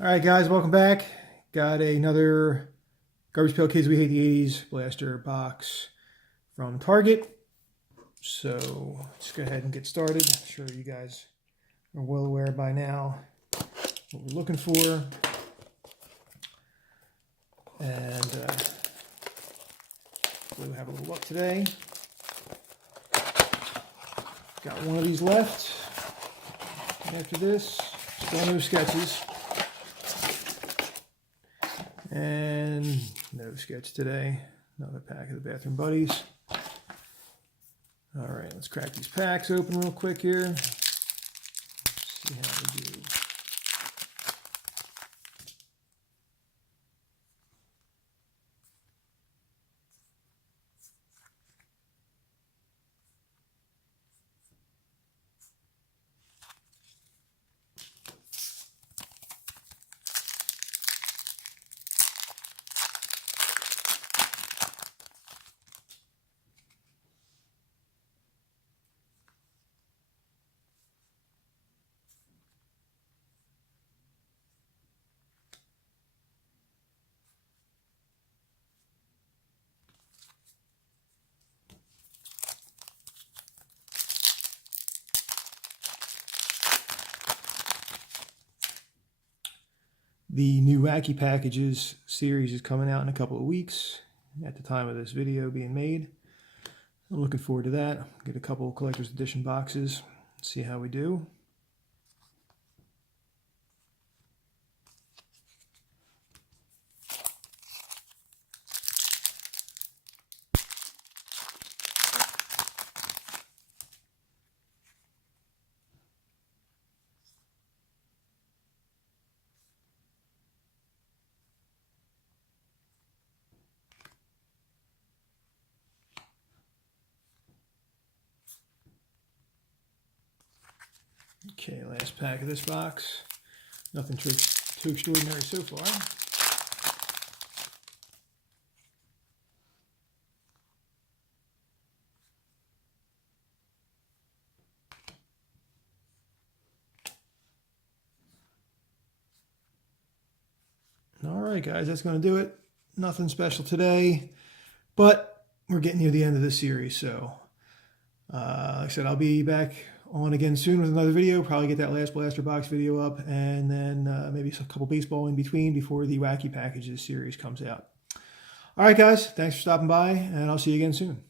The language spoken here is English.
All right, guys, welcome back. Got another Garbage Pail Kids We Hate the 80s blaster box from Target. So let's go ahead and get started. I'm sure you guys are well aware by now what we're looking for. And we'll have a little luck today. Got one of these left. After this, still no sketches. And no sketch today. Another pack of the Bathroom Buddies. All right, let's crack these packs open real quick here. See how we do. The new Wacky Packages series is coming out in a couple of weeks at the time of this video being made. I'm looking forward to that. Get a couple collector's edition boxes, see how we do. Okay, last pack of this box. Nothing too extraordinary so far. All right, guys, that's going to do it. Nothing special today, but we're getting near the end of this series. So, like I said, I'll be back on again soon with another video. Probably get that last blaster box video up, and then maybe a couple baseball in between before the Wacky Packages series comes out. All right, guys, thanks for stopping by, and I'll see you again soon.